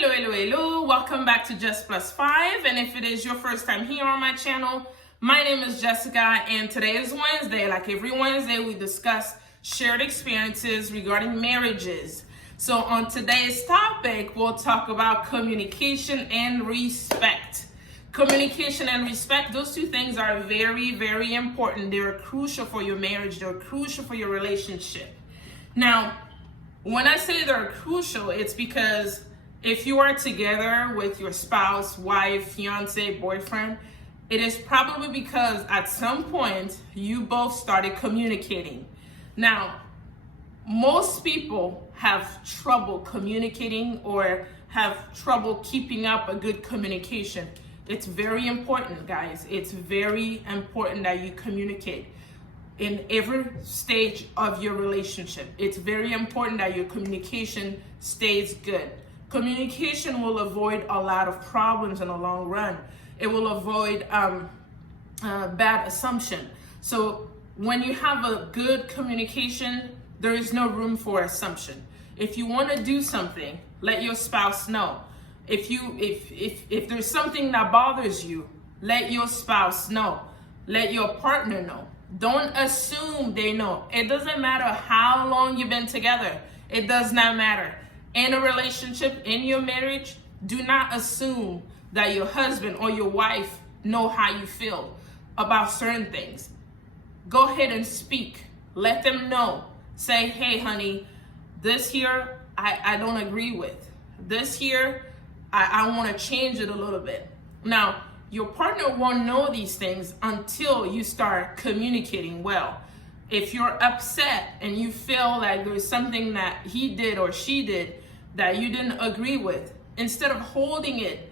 Hello, welcome back to Just Plus 5, and if it is your first time here on my channel, my name is Jessica, and today is Wednesday. Like every Wednesday, we discuss shared experiences regarding marriages. So on today's topic, we'll talk about communication and respect. Communication and respect, those two things are very, very important. They're crucial for your marriage. They're crucial for your relationship. Now, when I say they're crucial, it's because if you are together with your spouse, wife, fiance, boyfriend, it is probably because at some point you both started communicating. Now, most people have trouble communicating or have trouble keeping up a good communication. It's very important, guys. It's very important that you communicate in every stage of your relationship. It's very important that your communication stays good. Communication will avoid a lot of problems in the long run. It will avoid bad assumption. So when you have a good communication, there is no room for assumption. If you want to do something, let your spouse know. If there's something that bothers you, let your spouse know. Let your partner know. Don't assume they know. It doesn't matter how long you've been together. It does not matter. In a relationship, in your marriage, do not assume that your husband or your wife know how you feel about certain things. Go ahead and speak. Let them know. Say, hey, honey, this here I don't agree with. This here, I want to change it a little bit. Now, your partner won't know these things until you start communicating well. If you're upset and you feel like there's something that he did or she did that you didn't agree with, instead of holding it,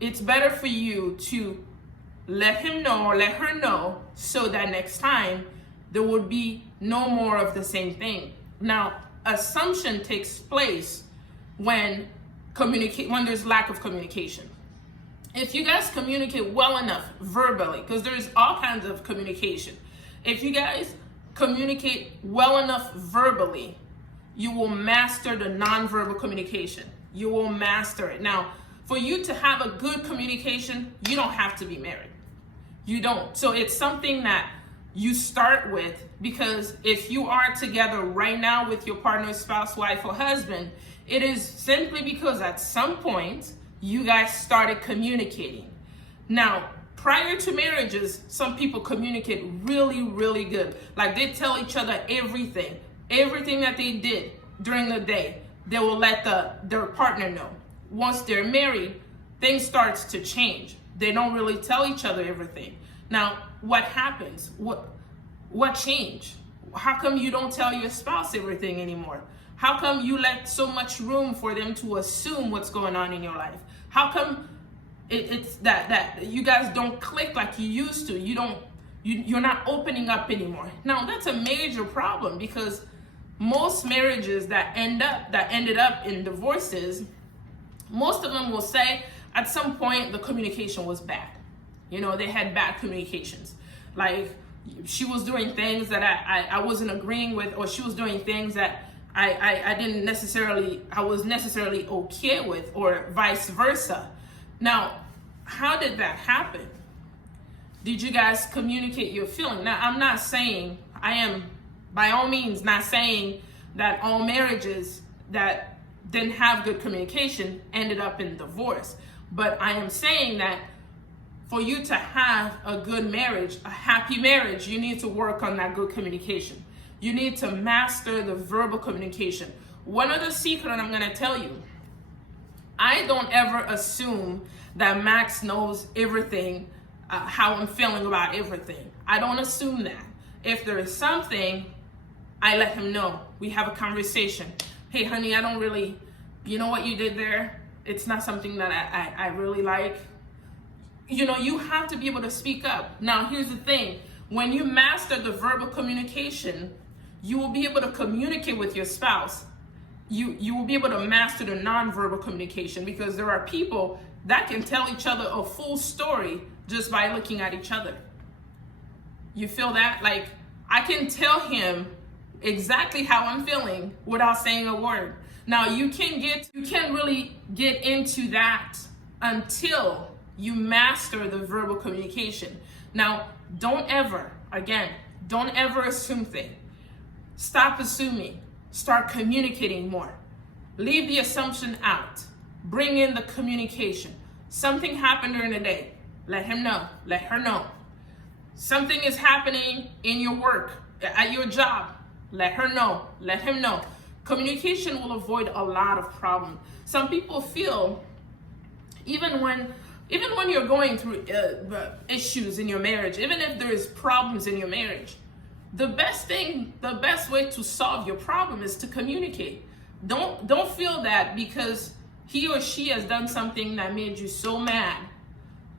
it's better for you to let him know or let her know so that next time there would be no more of the same thing. Now, assumption takes place when there's lack of communication. If you guys communicate well enough verbally, because there's all kinds of communication, if you guys communicate well enough verbally, you will master the nonverbal communication. You will master it. Now, for you to have a good communication, you don't have to be married. You don't. So it's something that you start with, because if you are together right now with your partner, spouse, wife, or husband, it is simply because at some point you guys started communicating. Now, prior to marriages, some people communicate really, really good. Like they tell each other everything that they did during the day. They will let their partner know. Once they're married, things starts to change. They don't really tell each other everything. Now, what happens? What changed? How come you don't tell your spouse everything anymore? How come you let so much room for them to assume what's going on in your life? How come it's that you guys don't click like you used to? You're not opening up anymore. Now, that's a major problem, because most marriages that ended up in divorces, most of them will say at some point the communication was bad. You know, they had bad communications. Like she was doing things that I wasn't agreeing with, or she was doing things that I was necessarily okay with, or vice versa. Now, how did that happen? Did you guys communicate your feeling? Now, I'm not saying, I am by all means not saying that all marriages that didn't have good communication ended up in divorce. But I am saying that for you to have a good marriage, a happy marriage, you need to work on that good communication. You need to master the verbal communication. One other secret I'm going to tell you, I don't ever assume that Max knows everything, how I'm feeling about everything. I don't assume that. If there is something, I let him know. We have a conversation. Hey, honey, I don't really, you know what you did there? It's not something that I really like. You know, you have to be able to speak up. Now, here's the thing. When you master the verbal communication, you will be able to communicate with your spouse. You will be able to master the nonverbal communication, because there are people that can tell each other a full story just by looking at each other. You feel that? Like, I can tell him exactly how I'm feeling without saying a word. Now you can't really get into that until you master the verbal communication. Now, don't ever assume things. Stop assuming. Start communicating more. Leave the assumption out. Bring in the communication. Something happened during the day. Let him know. Let her know. Something is happening in your work, at your job. Let her know. Let him know. Communication will avoid a lot of problems. Some people feel even when you're going through issues in your marriage, even if there is problems in your marriage, the best way to solve your problem is to communicate. Don't feel that because he or she has done something that made you so mad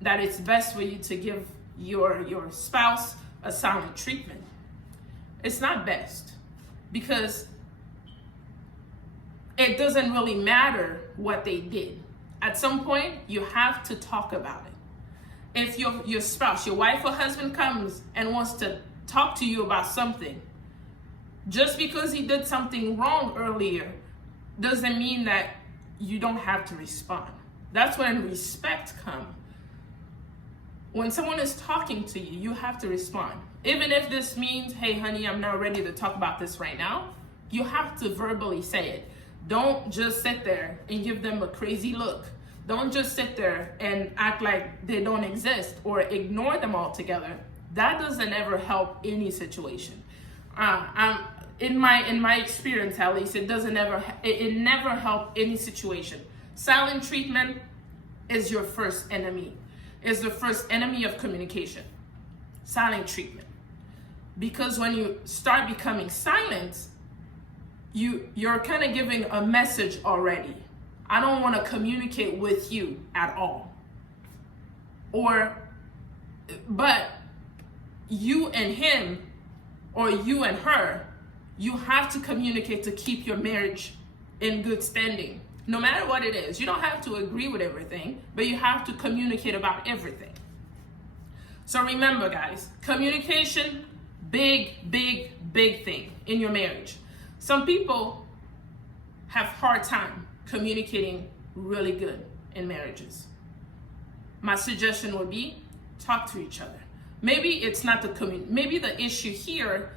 that it's best for you to give your spouse a silent treatment. It's not best, because it doesn't really matter what they did. At some point, you have to talk about it. If your spouse, your wife or husband comes and wants to talk to you about something, just because he did something wrong earlier doesn't mean that you don't have to respond. That's when respect comes. When someone is talking to you, you have to respond. Even if this means, hey, honey, I'm not ready to talk about this right now, you have to verbally say it. Don't just sit there and give them a crazy look. Don't just sit there and act like they don't exist or ignore them altogether. That doesn't ever help any situation. In my experience, at least, it never helped any situation. Silent treatment is your first enemy. Is the first enemy of communication. Silent treatment. Because when you start becoming silent, you're kind of giving a message already. I don't want to communicate with you at all. But you and him, or you and her, you have to communicate to keep your marriage in good standing. No matter what it is. You don't have to agree with everything, but you have to communicate about everything. So remember, guys, communication, big thing in your marriage. Some people have hard time communicating really good in marriages. My suggestion would be talk to each other. Maybe it's not maybe the issue here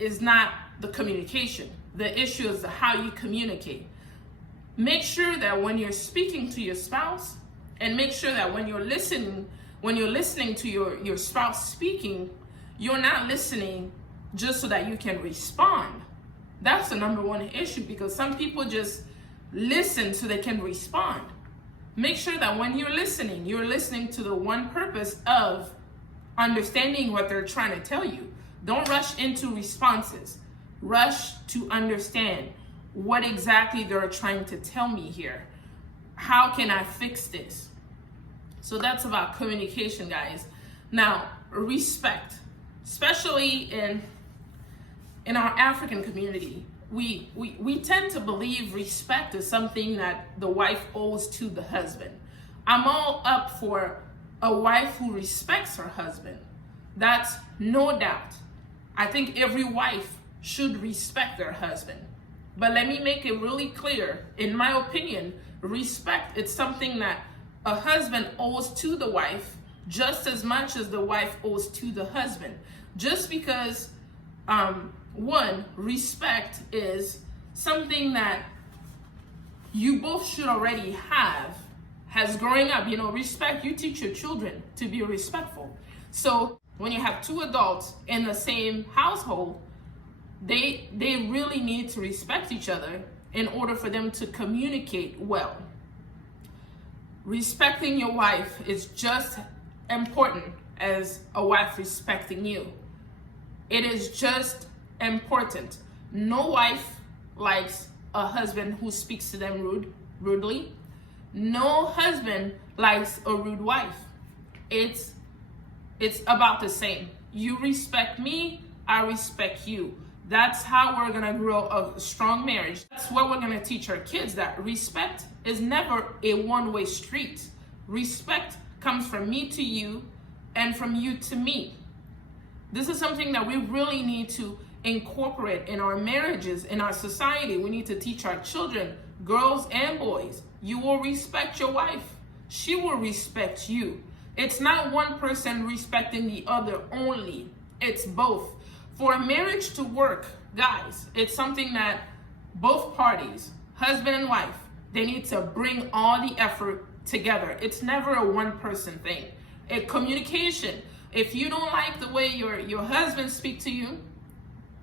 is not the communication. The issue is how you communicate. Make sure that when you're speaking to your spouse, and make sure that when you're listening to your spouse speaking, you're not listening just so that you can respond. That's the number one issue, because some people just listen so they can respond. Make sure that when you're listening to the one purpose of understanding what they're trying to tell you. Don't rush into responses. Rush to understand what exactly they're trying to tell me here. How can I fix this? So that's about communication, guys. Now, respect, especially in our African community, we tend to believe respect is something that the wife owes to the husband. I'm all up for a wife who respects her husband. That's no doubt. I think every wife should respect their husband. But let me make it really clear, in my opinion, respect is something that a husband owes to the wife just as much as the wife owes to the husband. Just because, one, respect is something that you both should already have. As growing up, respect, you teach your children to be respectful. So when you have two adults in the same household, they really need to respect each other in order for them to communicate well. Respecting your wife is just important as a wife respecting you. It is just important. No wife likes a husband who speaks to them rudely. No husband likes a rude wife. It's about the same. You respect me, I respect you. That's how we're gonna grow a strong marriage. That's what we're gonna teach our kids, that respect is never a one-way street. Respect comes from me to you and from you to me. This is something that we really need to incorporate in our marriages, in our society. We need to teach our children, girls and boys, you will respect your wife. She will respect you. It's not one person respecting the other only. It's both. For a marriage to work, guys, it's something that both parties, husband and wife, they need to bring all the effort together. It's never a one-person thing. Communication. If you don't like the way your husband speak to you,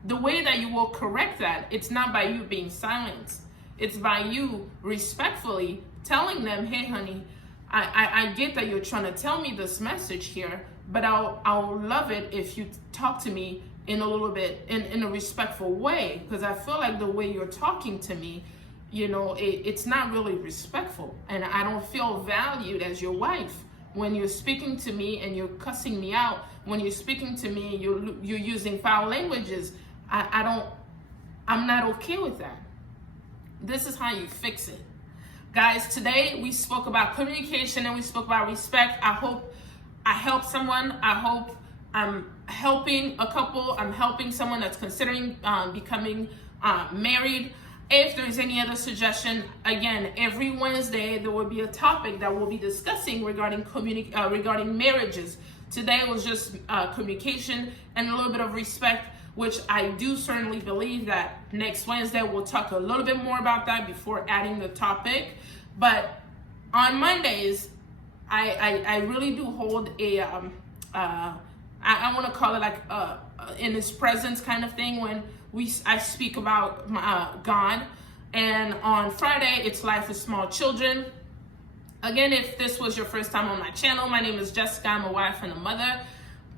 the way that you will correct that, it's not by you being silent. It's by you respectfully telling them, hey, honey, I get that you're trying to tell me this message here, but I'll love it if you talk to me in a little bit, in a respectful way, because I feel like the way you're talking to me, it's not really respectful, and I don't feel valued as your wife. When you're speaking to me and you're cussing me out, when you're speaking to me, you're using foul languages, I'm not okay with that. This is how you fix it. Guys, today we spoke about communication and we spoke about respect. I hope I helped someone. I hope I'm helping a couple. I'm helping someone that's considering becoming married. If there's any other suggestion, again, every Wednesday there will be a topic that we'll be discussing regarding regarding marriages. Today was just communication and a little bit of respect, which I do certainly believe that next Wednesday we'll talk a little bit more about that before adding the topic. But on Mondays, I really do hold a I want to call it like in His presence kind of thing, when I speak about God. And on Friday, it's Life with Small Children. Again, if this was your first time on my channel, my name is Jessica. I'm a wife and a mother.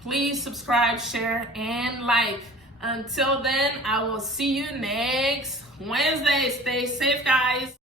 Please subscribe, share, and like. Until then, I will see you next Wednesday. Stay safe, guys.